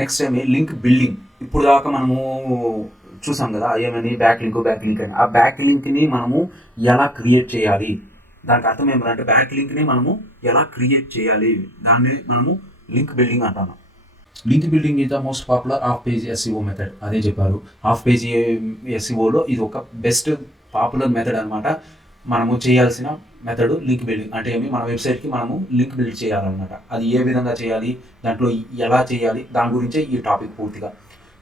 Next ఏమి link building. ఇప్పుడు దాకా మనము చూసాం కదా ఏమని బ్యాక్ లింక్ అని. ఆ బ్యాక్ లింక్ని మనము ఎలా క్రియేట్ చేయాలి, దానికి అర్థం ఏమిటంటే బ్యాక్ లింక్ని మనము ఎలా క్రియేట్ చేయాలి, దాన్ని మనము లింక్ బిల్డింగ్ అంటాము. Link building is the most popular half page SEO method. అదే చెప్పారు, హాఫ్ పేజ్ ఎస్ఈఓలో ఇది ఒక బెస్ట్ పాపులర్ మెథడ్ అనమాట. మనము చేయాల్సిన మెథడ్ లింక్ బిల్డింగ్. అంటే ఏమి, మన వెబ్సైట్కి మనము లింక్ బిల్డ్ చేయాలన్నమాట. అది ఏ విధంగా చేయాలి, దాంట్లో ఎలా చేయాలి, దాని గురించే ఈ టాపిక్ పూర్తిగా.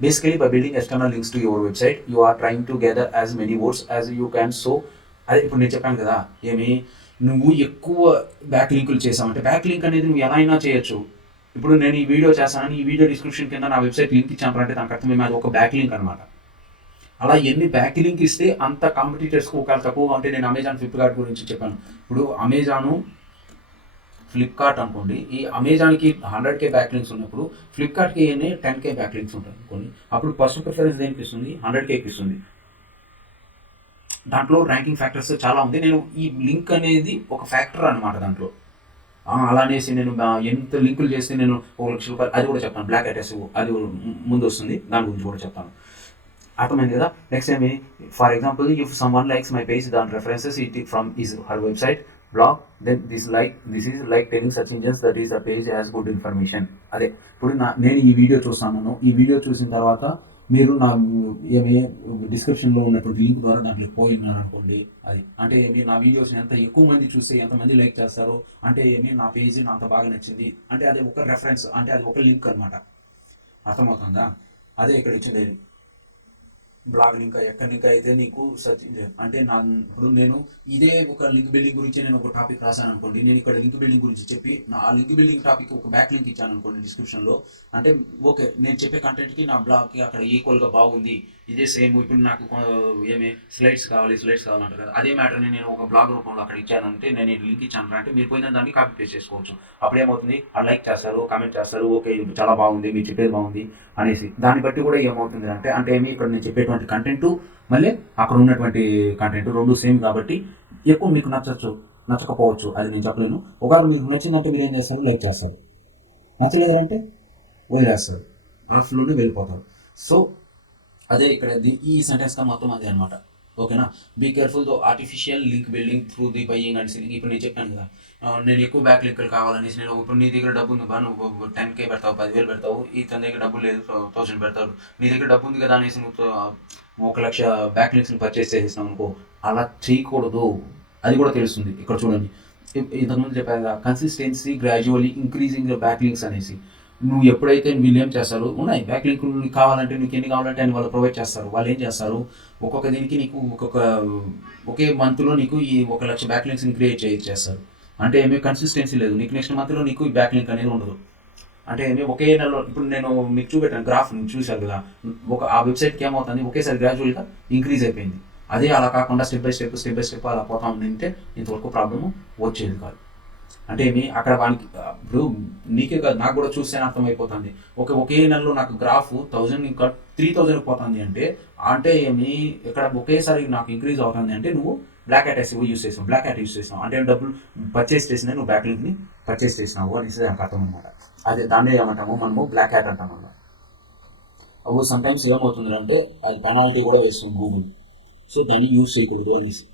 Basically by building external links to your website you are trying to gather as many words as you can. So అదే ఇప్పుడు నేను చెప్పాను కదా, ఏమి నువ్వు ఎక్కువ బ్యాక్ లింకులు చేసావంటే, బ్యాక్ లింక్ అనేది నువ్వు ఎలా అయినా చేయొచ్చు. ఇప్పుడు నేను ఈ వీడియో చేస్తానని ఈ వీడియో డిస్క్రిప్షన్ కింద నా వెబ్సైట్ లింక్ ఇచ్చాను అంటే దానికి అర్థం అది ఒక బ్యాక్ లింక్ అనమాట. అలా ఎన్ని బ్యాక్ లింక్ ఇస్తే అంత కాంపిటీటర్స్కి ఒకవేళ తక్కువగా ఉంటే, నేను అమెజాన్ ఫ్లిప్కార్ట్ గురించి చెప్పాను. ఇప్పుడు అమెజాను ఫ్లిప్కార్ట్ అనుకోండి, ఈ అమెజాన్కి 100K బ్యాక్ లింక్స్ ఉన్నప్పుడు ఫ్లిప్కార్ట్కి 10K బ్యాక్ లింక్స్ ఉంటాయి అనుకోండి. అప్పుడు ఫస్ట్ ప్రిఫరెన్స్ దేనికి ఇస్తుంది, 100Kకి ఇస్తుంది. దాంట్లో ర్యాంకింగ్ ఫ్యాక్టర్స్ చాలా ఉంది. నేను ఈ లింక్ అనేది ఒక ఫ్యాక్టర్ అనమాట దాంట్లో. అలా అనేసి నేను ఎంత లింకులు చేస్తే నేను ₹1,00,000 అది కూడా చెప్తాను. బ్లాక్ అటాస్ అది ముందు వస్తుంది, దాని గురించి కూడా చెప్తాను. అర్థమైంది కదా. నెక్స్ట్ ఏమి, for example if someone likes my page దాని references it from is her website blog, then this is like telling search engines that is the page has good information. అదే ఇప్పుడు నేను ఈ వీడియో చూస్తాను, ఈ video చూసిన తర్వాత మీరు నా ఏమి డిస్క్రిప్షన్లో ఉన్నటువంటి లింక్ ద్వారా దాంట్లో పోయినారనుకోండి, అది అంటే ఏమి నా వీడియోస్ ఎంత ఎక్కువ మంది చూస్తే ఎంతమంది లైక్ చేస్తారు అంటే ఏమి నా పేజీ అంత బాగా నచ్చింది అంటే అది ఒక రెఫరెన్స్, అంటే అది ఒక లింక్ అనమాట. అర్థమవుతుందా. అదే ఇక్కడ ఇచ్చింది బ్లాగ్ లింక్, ఎక్కడ లింక్ అయితే నీకు సర్చ్ అంటే ఇప్పుడు నేను ఇదే ఒక లింక్ బిల్డింగ్ గురించి నేను ఒక టాపిక్ రాశాను అనుకోండి, నేను ఇక్కడ లింక్ బిల్డింగ్ గురించి చెప్పి ఆ లింక్ బిల్డింగ్ టాపిక్ ఒక బ్యాక్ లింక్ ఇచ్చాను అనుకోండి డిస్క్రిప్షన్లో, అంటే ఓకే నేను చెప్పే కంటెంట్కి నా బ్లాగ్కి అక్కడ ఈక్వల్గా బాగుంది, ఇదే సేమ్. ఇప్పుడు నాకు ఏమి స్లైడ్స్ కావాలంటారు కదా, అదే మ్యాటర్ని నేను ఒక బ్లాగ్ రూపంలో అక్కడ ఇచ్చానంటే, నేను లింక్ ఇచ్చాను అంటే మీరు పోయిన దాన్ని కాపీ పేస్ట్ చేసుకోవచ్చు. అప్పుడు ఏమవుతుంది, ఆ లైక్ చేస్తారు, కామెంట్ చేస్తారు, ఓకే ఇది చాలా బాగుంది, మీరు చెప్పేది బాగుంది అనేసి. దాన్ని బట్టి కూడా ఏమవుతుంది అంటే ఏమి, ఇక్కడ నేను చెప్పేటువంటి కంటెంట్ మళ్ళీ అక్కడ ఉన్నటువంటి కంటెంట్ రెండు సేమ్ కాబట్టి ఎక్కువ మీకు నచ్చకపోవచ్చు, అది నేను చెప్పలేను. ఒకవేళ మీకు నచ్చిందంటే మీరు ఏం చేస్తారు, లైక్ చేస్తారు. నచ్చలేదంటే వదిలేస్తారు, ఫ్లోనే వెళ్ళిపోతారు. సో అదే ఇక్కడ ఈ సెంటెన్స్ కా మొత్తం అదే అనమాట. ఓకేనా. Be careful though artificial link building through the buying and selling. ఇప్పుడు నేను చెప్పాను కదా, నేను ఎక్కువ బ్యాక్ లింకులు కావాలనేసి, నేను ఇప్పుడు నీ దగ్గర డబ్బు ఉంది బా, నువ్వు 10K పెడతావు, 10,000 పెడతావు, ఈ తన దగ్గర డబ్బు లేదు 1000 పెడతాడు, నీ దగ్గర డబ్బు ఉంది కదా అనేసి నువ్వు 1,00,000 బ్యాక్ లింక్స్ని పర్చేస్ చేసేసినావు అనుకో, అలా చేయకూడదు. అది కూడా తెలుస్తుంది. ఇక్కడ చూడండి, ఇంతకుముందు చెప్పాను కదా, consistency gradually increasing back links అనేసి. నువ్వు ఎప్పుడైతే వీళ్ళు ఏం చేస్తారు, ఉన్నాయి బ్యాక్ లింకులు నీకు కావాలంటే, నీకు ఎన్ని కావాలంటే అని వాళ్ళు ప్రొవైడ్ చేస్తారు. వాళ్ళు ఏం చేస్తారు, ఒక్కొక్క దీనికి నీకు ఒకే మంత్లో నీకు ఈ 1,00,000 బ్యాక్ లింక్స్ని క్రియేట్ చేస్తారు. అంటే ఏమీ కన్సిస్టెన్సీ లేదు, నీకు నెక్స్ట్ మంత్లో నీకు ఈ బ్యాక్ లింక్ అనేది ఉండదు. అంటే ఏమి ఒకే నెలలో, ఇప్పుడు నేను మీకు చూపెట్టాను గ్రాఫ్ చూశారు కదా, ఆ వెబ్సైట్కి ఏమవుతుంది, ఒకేసారి గ్రాడ్యువల్గా ఇంక్రీజ్ అయిపోయింది. అదే అలా కాకుండా స్టెప్ బై స్టెప్ అలా పోతా ఉందంటే ఇంతవరకు ప్రాబ్లము వచ్చేది కాదు. అంటే ఏమి అక్కడ వానికి ఇప్పుడు నీకే కాదు, నాకు కూడా చూస్తేనే అర్థమైపోతుంది. ఒకే నెలలో నాకు గ్రాఫ్ 1000 ఇంకా 3000 పోతుంది అంటే, అంటే ఏమి ఇక్కడ ఒకేసారి నాకు ఇంక్రీజ్ అవుతుంది అంటే నువ్వు బ్లాక్ హ్యాట్ యూస్ చేసావు అంటే డబ్బులు పర్చేస్ చేసినా నువ్వు బ్యాక్ లింక్ని పర్చేస్ చేసినావు అనేసి దానికి అర్థం అనమాట. అదే దాన్ని ఏమంటాము మనము, బ్లాక్ హ్యాట్ అంటాం అన్నమాట. అప్పుడు సమ్టైమ్స్ ఏమవుతుంది అంటే అది పెనాల్టీ కూడా వేస్తుంది గూగుల్. సో దాన్ని యూజ్ చేయకూడదు అనేసి.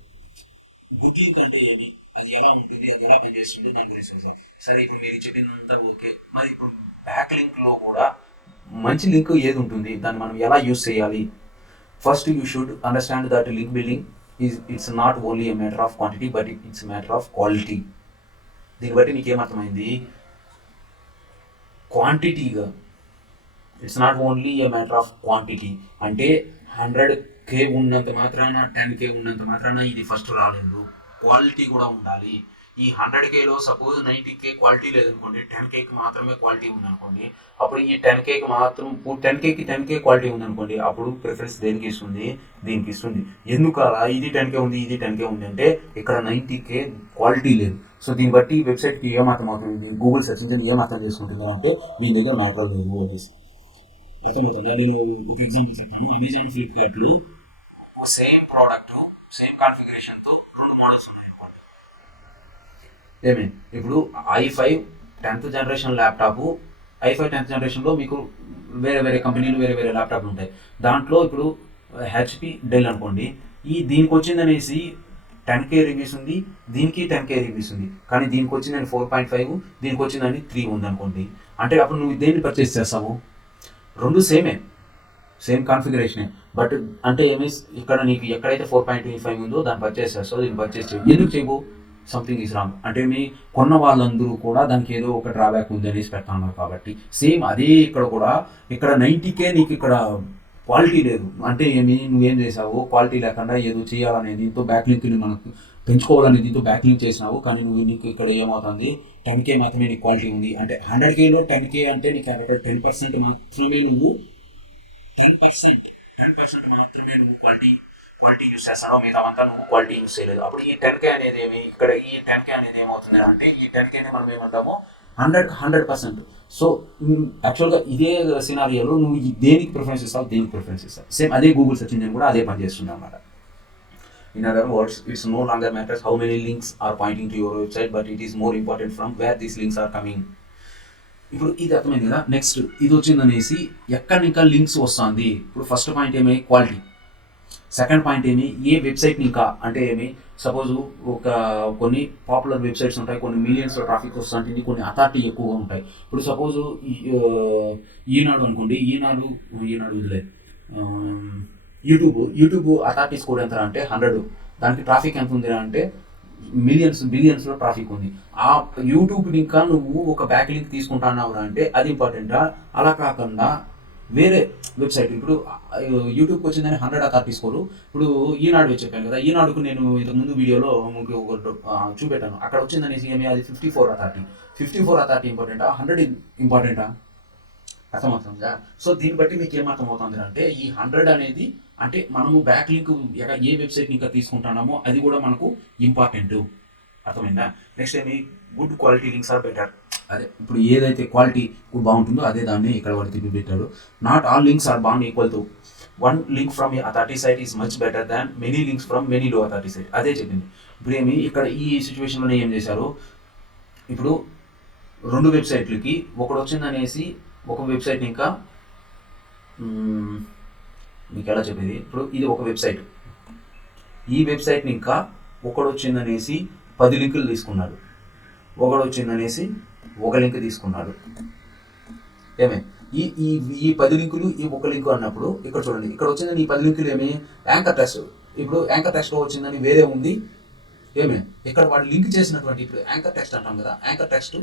గుడ్ లింక్ అంటే ఏమి, అది ఎలా ఉంటుంది, అది ఎలా పనిచేస్తుంది, దాని గురించి సార్. సరే ఇప్పుడు మీరు చెప్పినంత ఓకే, మరి ఇప్పుడు బ్యాక్ లింక్లో కూడా మంచి లింక్ ఏది ఉంటుంది, దాన్ని మనం ఎలా యూజ్ చేయాలి. First you should understand that link building it's not only a matter of quantity but it's matter of quality. దీన్ని బట్టి నీకు ఏమర్థమైంది, క్వాంటిటీగా it's not only a matter of quantity అంటే 100K ఉన్నంత మాత్రాన 10K ఉన్నంత మాత్రాన ఇది ఫస్ట్ రాలేదు, క్వాలిటీ కూడా ఉండాలి. ఈ 100Kలో సపోజ్ 90K క్వాలిటీ లేదనుకోండి, 10Kకి మాత్రమే క్వాలిటీ ఉందనుకోండి, అప్పుడు ఈ 10Kకి మాత్రం 10K క్వాలిటీ ఉందనుకోండి, అప్పుడు ప్రిఫరెన్స్ దేనికి ఇస్తుంది, దీనికి ఇస్తుంది. ఎందుకు అలా ఇది 10K ఉంది ఇది 10K ఉంది అంటే ఇక్కడ 90K క్వాలిటీ లేదు. సో దీన్ని బట్టి వెబ్సైట్కి ఏమాత్రం అవుతుంది, గూగుల్ సెర్చ్ ఇంజిన్ ఏమాత్రం చేసుకుంటుందో అంటే మీ దగ్గర మ్యాటర్ లేదు అనేసి. అర్థమవుతుందా. నేను ఒక ఎగ్జాంపుల్ చెప్పాను, అమెజాన్ ఫ్లిప్కార్ట్లో సేమ్ ప్రోడక్ట్ సేమ్ కాన్ఫిగరేషన్తో 2 మోడల్స్ ఉన్నాయి అన్నమాట. ఇప్పుడు i5 10th generation laptop, i5 10th జనరేషన్లో మీకు వేరే వేరే కంపెనీలు వేరే వేరే ల్యాప్టాప్లు ఉంటాయి. దాంట్లో ఇప్పుడు హెచ్పి డెల్ అనుకోండి, దీనికి వచ్చిందనేసి 10K రివ్యూస్ ఉంది, దీనికి 10K రివ్యూస్ ఉంది, కానీ దీనికి వచ్చిందని 4.5, దీనికి వచ్చిందని 3 ఉంది అనుకోండి. అంటే అప్పుడు నువ్వు దేన్ని పర్చేస్ చేస్తావు? రెండు సేమ్ కాన్ఫిగరేషనే, బట్ అంటే ఇక్కడ నీకు ఎక్కడైతే 4.25 ఉందో దాన్ని పర్చేస్ చేస్తావు, దీన్ని పర్చేస్ చేయవు. ఎందుకు చేయవు? Something is wrong. అంటే కొన్న వాళ్ళందరూ కూడా దానికి ఏదో ఒక డ్రాబ్యాక్ ఉంది అనేసి పెడతాన్నారు కాబట్టి సేమ్ అదే ఇక్కడ కూడా. ఇక్కడ 90K నీకు ఇక్కడ క్వాలిటీ లేదు అంటే నువ్వేం చేసావు? క్వాలిటీ లేకుండా ఏదో చేయాలనే దీంతో బ్యాక్ లింక్ని మనకు పెంచుకోవాలనే దీంతో బ్యాక్ లింక్ చేసినావు, కానీ నీకు ఇక్కడ ఏమవుతుంది? 10K మాత్రమే నీకు క్వాలిటీ ఉంది. అంటే 100Kలో 10K అంటే నీకు 10% మాత్రమే నువ్వు 10% మాత్రమే నువ్వు క్వాలిటీ యూస్ చేస్తావు, మిగతామంతా నువ్వు క్వాలిటీ యూస్ చేయలేదు. అప్పుడు ఈ 10K అనేది ఇక్కడ ఈ 10K అనేది ఏమవుతుంది అంటే ఈ 10Kని మనం ఏమంటాము? 100%. సో యాక్చువల్గా ఇదే సినారియోలో నువ్వు దేనికి ప్రిఫరెన్స్ ఇస్తావు? సేమ్ అదే గూగుల్ సెర్చ్ ఇంజిన్ కూడా అదే పని చేస్తుంది అనమాట. In other words, it's no longer matters how many links are pointing to your website, but it is more important from where these links are coming. ఇప్పుడు ఇది అర్థమైంది కదా. నెక్స్ట్ ఇది వచ్చిందనేసి ఎక్కడ ఇంకా లింక్స్ వస్తుంది. ఇప్పుడు first point quality. Second point ఏ వెబ్సైట్ ఇంకా అంటే సపోజ్ కొన్ని పాపులర్ వెబ్సైట్స్ ఉంటాయి, కొన్ని మిలియన్స్లో ట్రాఫిక్ వస్తుంటుంది, కొన్ని అథారిటీ ఎక్కువగా ఉంటాయి. ఇప్పుడు సపోజ్ ఈనాడు అనుకోండి, ఈనాడు వదిలేదు, యూట్యూబ్ అథారిటీ స్కోర్ ఎంత అంటే 100, దానికి ట్రాఫిక్ ఎంత ఉంది అంటే బిలియన్స్లో ట్రాఫిక్ ఉంది. ఆ యూట్యూబ్ ఇంకా నువ్వు ఒక బ్యాక్ లింక్ తీసుకుంటున్నావు అంటే అది ఇంపార్టెంటా? అలా కాకుండా వేరే వెబ్సైట్, ఇప్పుడు యూట్యూబ్కి వచ్చిందని 100 అథారిటీ స్కోరు. ఇప్పుడు ఈనాడు చెప్పాను కదా, ఈనాడుకు నేను ఇంతకుముందు వీడియోలో చూపెట్టాను, అక్కడ వచ్చిందనేసి అది 54 అథారిటీ ఇంపార్టెంటా? 100 ఇంపార్టెంటా? అర్థమవుతుందా? సో దీన్ని బట్టి మీకు ఏమర్థమవుతుంది అంటే ఈ 100 అనేది అంటే మనము బ్యాక్ లింక్ ఏ వెబ్సైట్ ఇంకా తీసుకుంటున్నామో అది కూడా మనకు ఇంపార్టెంట్. అర్థమైందా? Next good quality links are better. అదే ఇప్పుడు ఏదైతే క్వాలిటీ బాగుంటుందో అదే దాన్ని ఇక్కడ వాళ్ళు తిప్పి పెట్టాడు. నాట్ ఆల్ లింక్స్ ఆర్ బాండ్ equal to one link from a authority site is much better than many links from many low authority site. అదే చెప్పింది. ఇప్పుడు ఇక్కడ ఈ సిచ్యువేషన్లోనే ఏం చేశారు? ఇప్పుడు 2 వెబ్సైట్లకి ఒకటి వచ్చిందనేసి ఒక వెబ్సైట్ ఇంకా మీకు ఎలా చెప్పేది? ఇప్పుడు ఇది ఒక వెబ్సైట్, ఈ వెబ్సైట్ని ఇంకా ఒకడు వచ్చిందనేసి 10 లింకులు తీసుకున్నాడు, ఒకడు వచ్చిందనేసి 1 లింక్ తీసుకున్నాడు. ఈ ఈ 10 లింకులు ఈ 1 లింకు అన్నప్పుడు ఇక్కడ చూడండి, ఇక్కడ వచ్చిందని ఈ 10 లింకులు యాంకర్ టెస్ట్. ఇప్పుడు యాంకర్ టెస్ట్లో వచ్చిందని వేరే ఉంది, ఇక్కడ వాడు లింక్ చేసినటువంటి, ఇప్పుడు యాంకర్ టెస్ట్ అంటాం కదా, యాంకర్ టెస్ట్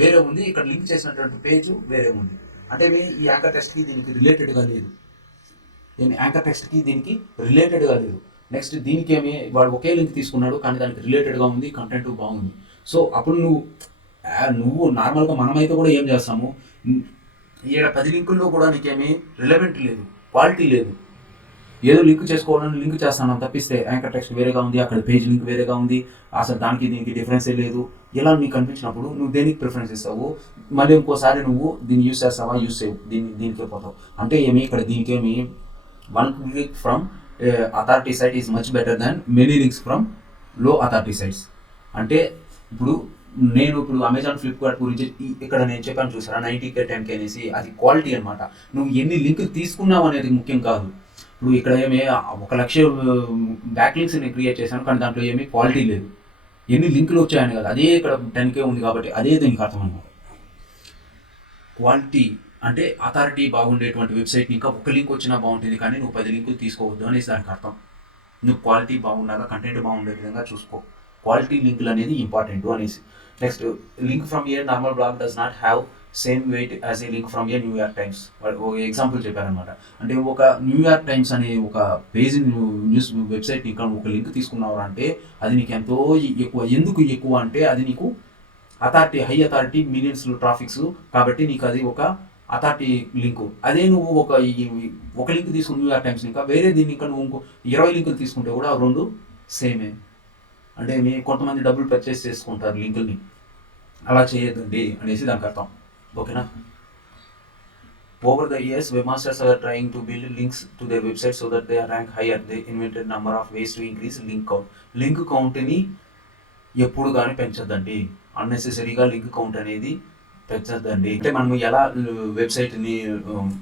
వేరే ఉంది, ఇక్కడ లింక్ చేసినటువంటి పేజ్ వేరే ఉంది. అంటే ఈ యాంకర్ టెస్ట్కి దీనికి రిలేటెడ్గా లేదు, యాంకర్ టెక్స్ట్కి దీనికి రిలేటెడ్గా లేదు. నెక్స్ట్ దీనికి వాడు ఒకే లింక్ తీసుకున్నాడు కానీ దానికి రిలేటెడ్గా ఉంది, కంటెంట్ బాగుంది. సో అప్పుడు నువ్వు నార్మల్గా మనమైతే కూడా ఏం చేస్తాము, 10 లింకుల్లో కూడా నీకేమీ రిలవెంట్ లేదు, క్వాలిటీ లేదు, ఏదో లింక్ చేసుకోవాలని లింక్ చేస్తాను తప్పిస్తే యాంకర్ టెక్స్ట్ వేరేగా ఉంది, అక్కడ పేజ్ లింక్ వేరేగా ఉంది, అసలు దానికి దీనికి డిఫరెన్సే లేదు. ఇలా నీకు అనిపించినప్పుడు నువ్వు దేనికి ప్రిఫరెన్స్ ఇస్తావు? మళ్ళీ ఇంకోసారి నువ్వు దీన్ని యూస్ చేస్తావా? యూస్ చేయవు, దీనికే పోతావు. అంటే ఇక్కడ దీనికేమి one link from authority site is much better than many links from low authority sites. అంటే ఇప్పుడు అమెజాన్, ఫ్లిప్కార్ట్ గురించి ఇక్కడ నేను చెప్పాను చూసారా, 90K 10K అనేసి, అది క్వాలిటీ అనమాట. నువ్వు ఎన్ని లింకులు తీసుకున్నావు అనేది ముఖ్యం కాదు. ఇప్పుడు ఇక్కడ 1,00,000 బ్యాక్ లింక్స్ నేను క్రియేట్ చేశాను కానీ దాంట్లో క్వాలిటీ లేదు, ఎన్ని లింకులు వచ్చాయని కదా, అదే ఇక్కడ 10K ఉంది కాబట్టి అదే దీనికి అర్థం అనమాట. క్వాలిటీ అంటే అథారిటీ బాగుండేటువంటి వెబ్సైట్ ఇంకా 1 లింక్ వచ్చినా బాగుంటుంది కానీ నువ్వు 10 లింకులు తీసుకోవద్దు అనేసి దానికి అర్థం. నువ్వు క్వాలిటీ బాగుండాలా, కంటెంట్ బాగుండే విధంగా చూసుకో, క్వాలిటీ లింకులు అనేది ఇంపార్టెంట్ అనేసి. Next link from A normal blog does not have same wait as a link from A New York times. ఒక ఎగ్జాంపుల్ చెప్పారనమాట. అంటే ఒక న్యూయార్క్ టైమ్స్ అనే ఒక పేజ్ న్యూస్ వెబ్సైట్ ఇంకా 1 లింక్ తీసుకున్నావు అంటే అది నీకు ఎంతో ఎక్కువ. ఎందుకు ఎక్కువ అంటే అది నీకు authority, high authority, millions traffics కాబట్టి నీకు అది ఒక అథారిటీ లింకు. అదే నువ్వు ఒక లింక్ తీసుకుని న్యూయార్క్ టైమ్స్ ఇంకా వేరే దీన్ని ఇంకా నువ్వు 20 లింకులు తీసుకుంటే కూడా 2 సేమే. అంటే కొంతమంది డబ్బులు పర్చేస్ చేసుకుంటారు లింకుల్ని, అలా చేయొద్దండి అనేసి దానికి అర్థం. ఓకేనా? Over the years webmasters are trying to build links to their website so that they rank higher. They invented number of ways to increase link count. Link కౌంట్ని ఎప్పుడు కానీ పెంచొద్దండి. అన్నెసెసరీగా లింక్ కౌంట్ అనేది పెద్దదండి. అంటే మనం ఎలా వెబ్సైట్ని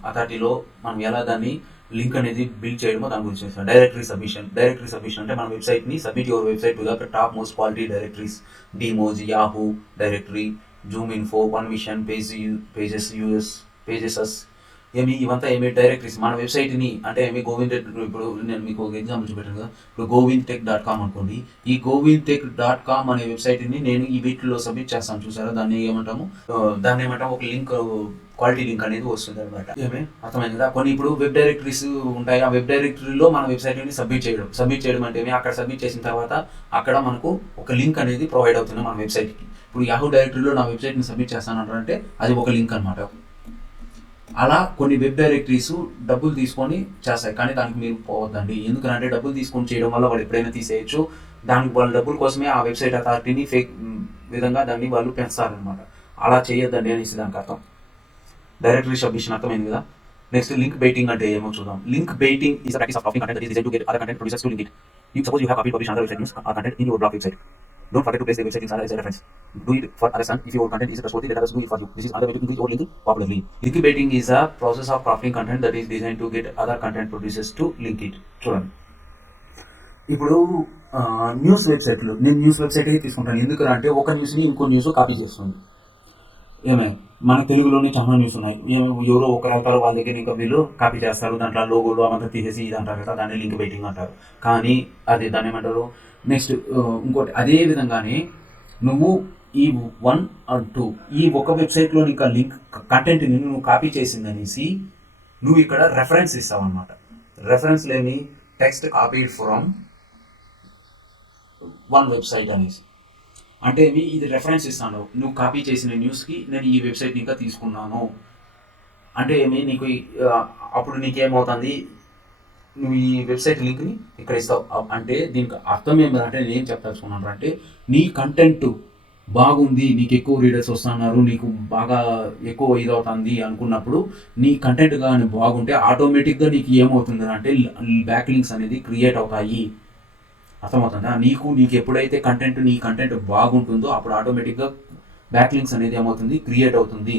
అథారిటీలో మనం ఎలా దాన్ని లింక్ అనేది బిల్డ్ చేయడమో దాని గురించి చేస్తాం. డైరెక్టరీ సబ్మిషన్ అంటే మన వెబ్సైట్ని submit your website to the top most quality directories, DMOZ, Yahoo directory, ZoomInfo, one vision, pages US, పేజెసస్, ఇవంతా డైరెక్టరీస్ మన వెబ్సైట్ని. అంటే గోవింద్ టెక్, ఇప్పుడు నేను మీకు ఒక ఎగ్జాంపుల్ చూపెట్టాను కదా, ఇప్పుడు govintek.com అనుకోండి. ఈ govintek.com అనే వెబ్సైట్ని నేను ఈ వీటిలో సబ్మిట్ చేస్తాను చూసారా, దాన్ని ఏమంటాము ఒక లింక్, క్వాలిటీ లింక్ అనేది వస్తుంది అనమాట. అర్థమైంది కదా. కొన్ని ఇప్పుడు వెబ్ డైరెక్టరీస్ ఉంటాయి. ఆ వెబ్ డైరెక్టరీలో మన వెబ్సైట్ని సబ్మిట్ చేయడం అంటే అక్కడ సబ్మిట్ చేసిన తర్వాత అక్కడ మనకు ఒక లింక్ అనేది ప్రొవైడ్ అవుతుంది మన వెబ్సైట్కి. ఇప్పుడు యాహూ డైరెక్టరీలో నా వెబ్సైట్ని సబ్మిట్ చేస్తానంటే అది ఒక లింక్ అనమాట. అలా కొన్ని వెబ్ డైరెక్టరీస్ డబ్బులు తీసుకొని చేస్తాయి, కానీ దానికి మీరు పోవద్దండి. ఎందుకంటే డబ్బులు తీసుకొని చేయడం వల్ల వాళ్ళు ఎప్పుడైనా తీసేయచ్చు. దానికి వాళ్ళ డబ్బుల కోసమే ఆ వెబ్సైట్ అథారిటీని ఫేక్ విధంగా దాన్ని వాళ్ళు పెంచుతారనమాట. అలా చేయొద్దండి అనేసి దానికి అర్థం. డైరెక్టరీ సబ్మిషన్ అర్థమైంది కదా. నెక్స్ట్ లింక్ బైటింగ్ అంటే ఏమో చూద్దాం. Link biting is practice of copying content that is designed to get other content producers to link it. Suppose you have copied published another website news or content in your blog website. Don't forget to place the website links as a reference. Do it for others, and if your content is trustworthy, let others do it for you. This is another way to increase your link popularly. Link baiting is a process of crafting content that is designed to get other content producers to link it. చూడండి, ఇప్పుడు నేను news website తీసుకుంటాను. ఎందుకంటే ఒక న్యూస్ని ఇంకో news copy చేస్తుంది. మన తెలుగులోనే చాలా న్యూస్ ఉన్నాయి. ఎవరో ఒకరు అవుతారు, వాళ్ళ దగ్గర ఇంకా వీళ్ళు కాపీ చేస్తారు. దాంట్లో లోగోలు అవంతా తీసేసి ఇది అంటారు కదా, దాన్ని లింక్ బైటింగ్ అంటారు. కానీ దాన్ని ఏమంటారు. నెక్స్ట్ ఇంకోటి, అదే విధంగానే నువ్వు ఈ 1 or 2 ఈ ఒక వెబ్సైట్లో ఇంకా లింక్ కంటెంట్ని నువ్వు కాపీ చేసిందనేసి నువ్వు ఇక్కడ రెఫరెన్స్ ఇస్తావు అనమాట. రెఫరెన్స్ లేని టెక్స్ట్ కాపీడ్ ఫ్రమ్ 1 వెబ్సైట్ అనేసి అంటే ఇది రెఫరెన్స్ ఇస్తాను. నువ్వు కాపీ చేసిన న్యూస్కి నేను ఈ వెబ్సైట్ ఇంకా తీసుకున్నాను అంటే నీకు అప్పుడు నీకేమవుతుంది, నువ్వు ఈ వెబ్సైట్ లింక్ని ఇక్కడ ఇస్తావు. అంటే దీనికి అర్థం ఏమిటంటే నేను ఏం చెప్పదలుచుకున్నాను అంటే, నీ కంటెంట్ బాగుంది, నీకు ఎక్కువ రీడర్స్ వస్తున్నారు, నీకు బాగా ఎక్కువ ఇదవుతుంది అనుకున్నప్పుడు నీ కంటెంట్ కానీ బాగుంటే ఆటోమేటిక్గా నీకు ఏమవుతుంది అంటే బ్యాక్ లింక్స్ అనేది క్రియేట్ అవుతాయి. అర్థమవుతుందా. నీకు ఎప్పుడైతే నీ కంటెంట్ బాగుంటుందో అప్పుడు ఆటోమేటిక్గా బ్యాక్ లింక్స్ అనేది ఏమవుతుంది, క్రియేట్ అవుతుంది.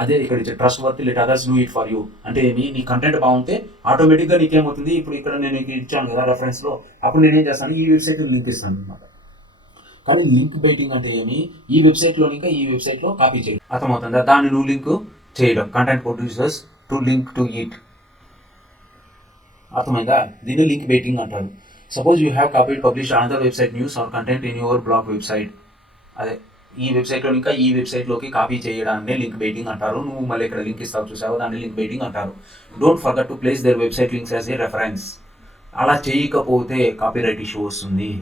అదే ఇక్కడ ఇచ్చే trust worth let others do it for you అంటే నీ కంటెంట్ బాగుంటే ఆటోమేటిక్గా నీకేమవుతుంది. ఇప్పుడు ఇక్కడ నేను ఇచ్చాను కదా రెఫరెన్స్లో, అప్పుడు నేనేం చేస్తాను, ఈ వెబ్సైట్ లింక్ ఇస్తాను అనమాట. కానీ లింక్ బైటింగ్ అంటే ఈ వెబ్సైట్లో ఇంకా ఈ వెబ్సైట్లో కాపీ చేయడం. అర్థమవుతుందా. దాన్ని నువ్వు లింక్ చేయడం, content producers to link to it. అర్థమైందా. దీన్ని లింక్ బైటింగ్ అంటారు. Suppose you have copied, published another website news or content in your blog website. అదే ఈ వెబ్సైట్లో ఇంకా ఈ వెబ్సైట్లోకి కాపీ చేయడాన్ని లింక్ బైటింగ్ అంటారు. నువ్వు మళ్ళీ ఇక్కడ లింక్ ఇస్తావు చూసావు, దాన్ని లింక్ బైటింగ్ అంటారు. Don't forget to place their website links as a reference. అలా చేయకపోతే కాపీరైట్ ఇష్యూ వస్తుంది.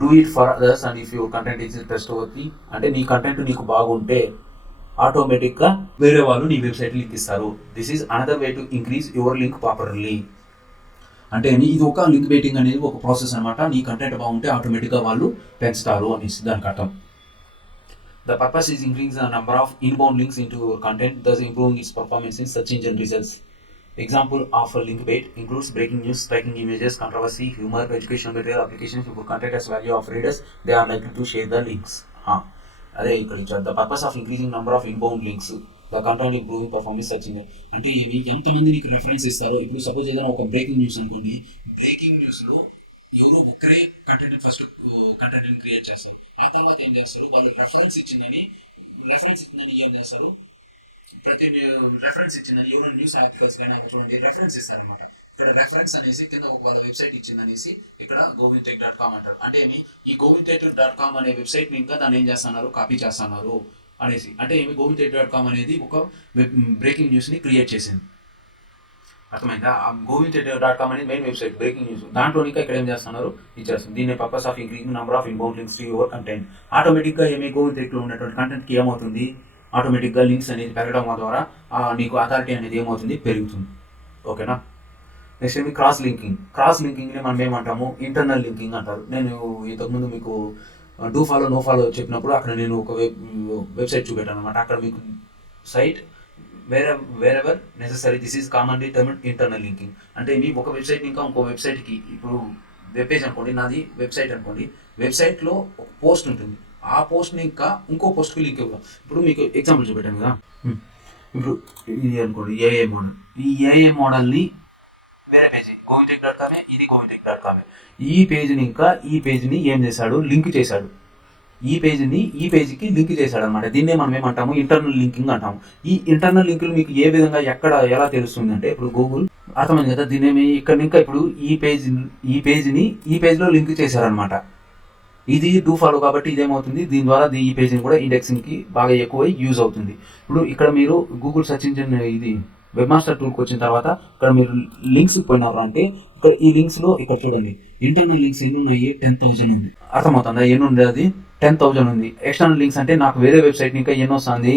Do it for others and if your content is trustworthy అంటే నీ కంటెంట్ నీకు బాగుంటే ఆటోమేటిక్గా వేరే వాళ్ళు నీ వెబ్సైట్ లింక్ ఇస్తారు. This is another way to increase your link popularly. అంటే ఇది ఒక లింక్ బైటింగ్ అనేది ఒక ప్రాసెస్ అనమాట. నీ కంటెంట్ బాగుంటే ఆటోమేటిక్గా వాళ్ళు పెంచుతారు అనేసి దానికి అర్థం. The purpose is increase the number of inbound links in to your content, thus improving its performance in search engine results. Example of a link bait includes breaking news, striking images, controversy, humor, educational material, applications. If your content has value of readers, they are likely to share the links. అదే ఇక్కడ ఇచ్చారు. The purpose of increasing number of inbound links, the content improving performance search engine అంటే ఎంతమంది నీకు reference ఇస్తారో. ఇప్పుడు suppose ఏదైనా ఒక బ్రేకింగ్ న్యూస్ అనుకోండి, బ్రేకింగ్ న్యూస్లో ఎవరో ఒక్కరే ఫస్ట్ కంటెంట్ని క్రియేట్ చేస్తారు. ఆ తర్వాత ఏం చేస్తారు, వాళ్ళు రెఫరెన్స్ ఇచ్చిందని ఏం చేస్తారు, ప్రతి రెఫరెన్స్ ఇచ్చిందని ఎవరో న్యూస్ ఆర్టికల్స్ కానీ చూడండి రెఫరెన్స్ ఇస్తారనమాట. ఇక్కడ రెఫరెన్స్ అనేసి కింద వాళ్ళ వెబ్సైట్ ఇచ్చిందనేసి ఇక్కడ govintek.com అంటారు. అంటే ఈ govintek.com అనే వెబ్సైట్ని ఇంకా దాన్ని ఏం చేస్తున్నారు, కాపీ చేస్తున్నారు అనేసి. అంటే govintek.com అనేది ఒక బ్రేకింగ్ న్యూస్ని క్రియేట్ చేసింది. అర్థమైందా. govintek.com అనేది మెయిన్ వెబ్సైట్ బ్రేకింగ్ న్యూస్. దాంట్లో ఇంకా ఇక్కడ ఏం చేస్తున్నారు, ఇచ్చేస్తుంది. దీని purpose of increasing number of inbound links to your content. ఆటోమేటిక్గా govintekలో ఉన్నటువంటి కంటెంట్కి ఏమవుతుంది, ఆటోమేటిక్గా లింక్స్ అనేది పెరగడం ద్వారా నీకు అథారిటీ అనేది ఏమవుతుంది, పెరుగుతుంది. ఓకేనా. నెక్స్ట్ క్రాస్ లింకింగ్ని మనం ఏమంటాము, ఇంటర్నల్ లింకింగ్ అంటారు. నేను ఇంతకుముందు మీకు డూ ఫాలో నో ఫాలో చెప్పినప్పుడు అక్కడ నేను ఒక వెబ్సైట్ చూపెట్టాను అనమాట. అక్కడ మీకు site wherever necessary this is commonly termed internal linking. అంటే మీ ఒక వెబ్సైట్ ఇంకా ఇంకో వెబ్సైట్కి, ఇప్పుడు వెబ్ పేజ్ అనుకోండి, నాది వెబ్సైట్ అనుకోండి, వెబ్సైట్లో ఒక పోస్ట్ ఉంటుంది, ఆ పోస్ట్ని ఇంకా ఇంకో పోస్ట్కి లింక్ ఇవ్వాలి. ఇప్పుడు మీకు ఎగ్జాంపుల్ చూపెట్టాను కదా. ఇప్పుడు ఇది అనుకోండి ఏఏ మోడల్. ఈ ఏఏ మోడల్ని వేరే పేజీ govintek.com, ఇది govintek.com. ఈ పేజ్ని ఇంకా ఈ పేజ్ని ఏం చేశాడు, లింక్ చేశాడు. ఈ పేజ్ని ఈ పేజీకి లింక్ చేశాడు అనమాట. దీన్నే మనం ఏమంటాము, ఇంటర్నల్ లింకింగ్ అంటాము. ఈ ఇంటర్నల్ లింకులు మీకు ఏ విధంగా ఎక్కడ ఎలా తెలుస్తుంది అంటే, ఇప్పుడు గూగుల్ అర్థమైంది కదా, దీన్ని ఇక్కడ ఇంకా ఇప్పుడు ఈ పేజ్ని ఈ పేజ్లో లింక్ చేశారనమాట. ఇది డూ ఫాలో కాబట్టి ఇదేమవుతుంది, దీని ద్వారా ఈ పేజ్ని కూడా ఇండెక్సింగ్కి బాగా ఎక్కువ యూజ్ అవుతుంది. ఇప్పుడు ఇక్కడ మీరు గూగుల్ సెర్చ్ ఇంజిన్ ఇది వెబ్ మాస్టర్ టూల్కి వచ్చిన తర్వాత ఇక్కడ మీరు లింక్స్ పోయినారు అంటే, ఇక్కడ ఈ లింక్స్లో ఇక్కడ చూడండి ఇంటర్నల్ లింక్స్ ఎన్ని ఉన్నాయి, 10,000 ఉంది. అర్థమవుతుందా, ఎన్ని ఉంది, అది 10,000 ఉంది. ఎక్స్టర్నల్ లింక్స్ అంటే నాకు వేరే వెబ్సైట్ ఇంకా ఎన్ని వస్తుంది,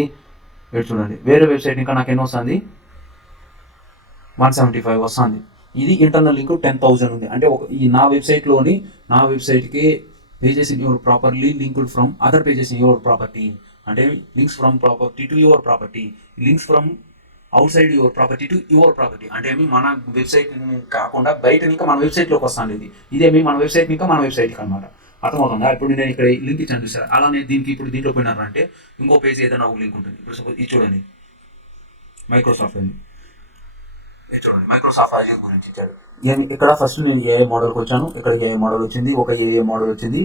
ఇక్కడ చూడండి వేరే వెబ్సైట్ ఇంకా నాకు ఎన్ని వస్తుంది, 175 వస్తుంది. ఇది ఇంటర్నల్ లింక్ 10,000 ఉంది. అంటే ఈ నా వెబ్సైట్కి pages in your properly linked from other pages in your property. అంటే links from property to your property, links from out side your property to your property. అంటే మన వెబ్సైట్ కాకుండా బయట ఇంకా మన వెబ్సైట్లోకి వస్తాను. ఇదేమి మన వెబ్సైట్ ఇంకా మన వెబ్సైట్కి అనమాట. అర్థమవుతుందా. ఇప్పుడు నేను ఇక్కడ లింక్ ఇచ్చాను చూసారా, అలానే దీనికి ఇప్పుడు దీంట్లో పోయినారంటే ఇంకో పేజ్ ఏదైనా ఒక లింక్ ఉంటుంది. ఇప్పుడు సపోజ్ ఇది చూడండి, మైక్రోసాఫ్ట్ ఉంది. ఇది చూడండి మైక్రోసాఫ్ట్ అజూర్ గురించి ఇచ్చాడు. ఇక్కడ ఫస్ట్ నేను ఏఐ మోడల్కి వచ్చాను. ఇక్కడ ఏఐ మోడల్ వచ్చింది, ఒక ఏఐ మోడల్ వచ్చింది,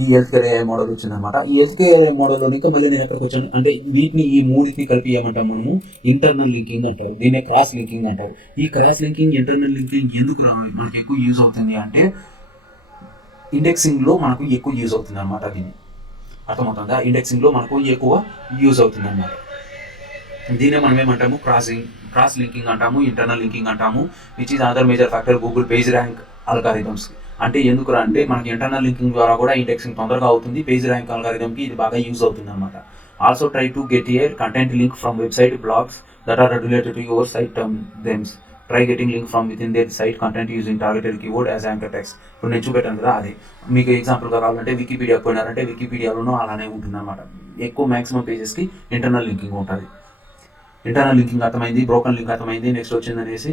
ఈ హెల్త్ కేర్ ఏఐ మోడల్ వచ్చింది అనమాట. ఈ హెల్త్ కేర్ ఏఐ మోడల్లో ఇంకా మళ్ళీ నేను ఎక్కడికి వచ్చాను అంటే, వీటిని ఈ మూడింటిని కలిపి ఏమంటాం మనము, ఇంటర్నల్ లింకింగ్ అంటారు. దీన్నే క్రాస్ లింకింగ్ అంటారు. ఈ క్రాస్ లింకింగ్, ఇంటర్నల్ లింకింగ్ ఎందుకు మనకి ఎక్కువ యూజ్ అవుతుంది అంటే, ఇండెక్సింగ్లో మనకు ఎక్కువ యూజ్ అవుతుంది అనమాట. దీన్ని అర్థమవుతుందా, ఇండెక్సింగ్లో మనకు ఎక్కువ యూజ్ అవుతుంది అనమాట. దీన్నే మనం ఏమంటాము, క్రాస్ లింకింగ్ అంటాము, ఇంటర్నల్ లింకింగ్ అంటాము. Which is other major factor Google page rank algorithms. అంటే ఎందుకు అంటే మనకి ఇంటర్నల్ లింకింగ్ ద్వారా కూడా ఇండెక్సింగ్ తొందరగా అవుతుంది. పేజ్ ర్యాంక్ అల్గారిథమ్కి ఇది బాగా యూజ్ అవుతుంది అనమాట. Also try to get a content link from website blogs that are related to your site దెమ్స్. Try getting link from within their site content using targeted keyword as anchor text. ఇప్పుడు నేను చూపెట్టాను కదా, అది మీకు ఎగ్జాంపుల్గా కావాలంటే Wikipedia పోయినారంటే వికీపీడియాలోనూ అలానే ఉంటుంది అనమాట. ఎక్కువ మ్యాక్సిమం పేజెస్కి ఇంటర్నల్ లింకింగ్ ఉంటుంది. ఇంటర్నల్ లింకింగ్ అర్థమైంది, బ్రోకన్ లింక్ అర్థమైంది, నెక్స్ట్ వచ్చిందనేసి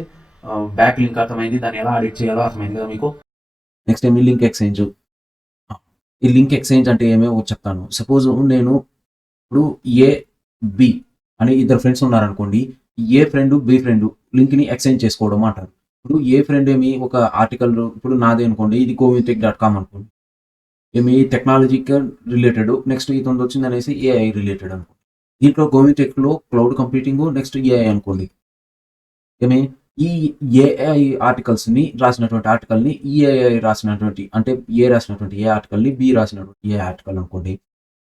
బ్యాక్ లింక్ అర్థమైంది, దాన్ని ఎలా అడిక్ట్ చేయాలో అర్థమైంది కదా మీకు. నెక్స్ట్ ఏమి లింక్ ఎక్స్చేంజ్. ఈ లింక్ ఎక్స్చేంజ్ అంటే ఏమో చెప్తాను. సపోజ్ నేను ఇప్పుడు ఏ బి అని ఇద్దరు ఫ్రెండ్స్ ఉన్నారనుకోండి, ఏ ఫ్రెండ్ బి ఫ్రెండ్ లింక్ని ఎక్స్చేంజ్ చేసుకోవడం అంటారు. ఇప్పుడు ఏ ఫ్రెండ్ ఏమి ఒక ఆర్టికల్, ఇప్పుడు నాదే అనుకోండి, ఇది govintek.com అనుకోండి, ఏమి టెక్నాలజికల్ రిలేటెడ్, నెక్స్ట్ ఇది వచ్చింది అనేసి ఏఐ రిలేటెడ్ అనుకోండి. దీంట్లో govintek.లో క్లౌడ్ కంప్యూటింగ్, నెక్స్ట్ ఏఐ అనుకోండి. ఏమి ఈ ఏఐ ఆర్టికల్స్ని రాసినటువంటి ఆర్టికల్ని ఈఏఐ రాసినటువంటి, అంటే ఏ రాసినటువంటి ఏ ఆర్టికల్ని బి రాసినటువంటి ఏ ఆర్టికల్ అనుకోండి.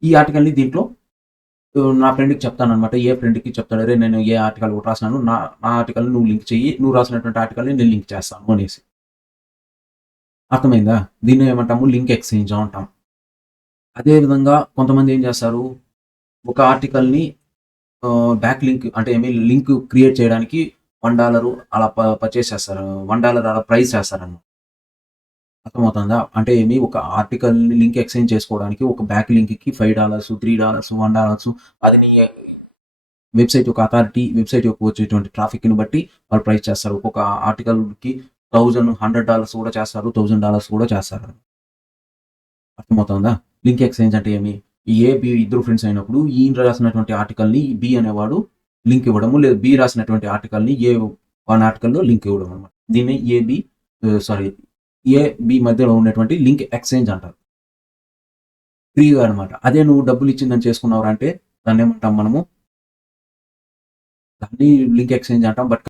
ఈ ఆర్టికల్ని దీంట్లో నా ఫ్రెండ్కి చెప్తాను అనమాట. ఏ ఫ్రెండ్కి చెప్తాడు, అరే నేను ఏ ఆర్టికల్ ఒకటి రాసినాను, నా ఆర్టికల్ని నువ్వు లింక్ చెయ్యి, నువ్వు రాసినటువంటి ఆర్టికల్ని నేను లింక్ చేస్తాను అనేసి. అర్థమైందా. దీన్ని ఏమంటాము, లింక్ ఎక్స్చేంజ్ అంటాం. అదేవిధంగా కొంతమంది ఏం చేస్తారు, ఒక ఆర్టికల్ని బ్యాక్ లింక్ అంటే ఏమి లింక్ క్రియేట్ చేయడానికి $1 అలా పర్చేస్ చేస్తారు, $1 అలా ప్రైస్ చేస్తారన్నమాట. అర్థమవుతుందా. అంటే ఏమి ఒక ఆర్టికల్ని లింక్ ఎక్స్చేంజ్ చేసుకోవడానికి ఒక బ్యాక్ లింక్కి $5, $3, $1 అది నీ వెబ్సైట్ యొక్క అథారిటీ, వెబ్సైట్ యొక్క వచ్చేటువంటి ట్రాఫిక్ని బట్టి వాళ్ళు ప్రైస్ చేస్తారు. ఒక్కొక్క ఆర్టికల్కి $100 కూడా చేస్తారు, $1000 కూడా చేస్తారు. అర్థమవుతుందా. లింక్ ఎక్స్చేంజ్ అంటే ఏమి, ఏ బి ఇద్దరు ఫ్రెండ్స్ అయినప్పుడు ఈయన రాసినటువంటి ఆర్టికల్ని బి అనేవాడు లింక్ ఇవ్వడము, లేదా బి రాసినటువంటి ఆర్టికల్ని ఏ వన్ ఆర్టికల్లో లింక్ ఇవ్వడం అనమాట. దీన్ని ఏ బి మధ్యలో ఉన్నటువంటి లింక్ ఎక్స్చేంజ్ అంటారు, ఫ్రీగా అనమాట. అదే నువ్వు డబ్బులు ఇచ్చిందని చేసుకున్నావు అంటే దాన్ని ఏమంటాం మనము, దాన్ని లింక్ ఎక్స్చేంజ్ అంటాం. బట్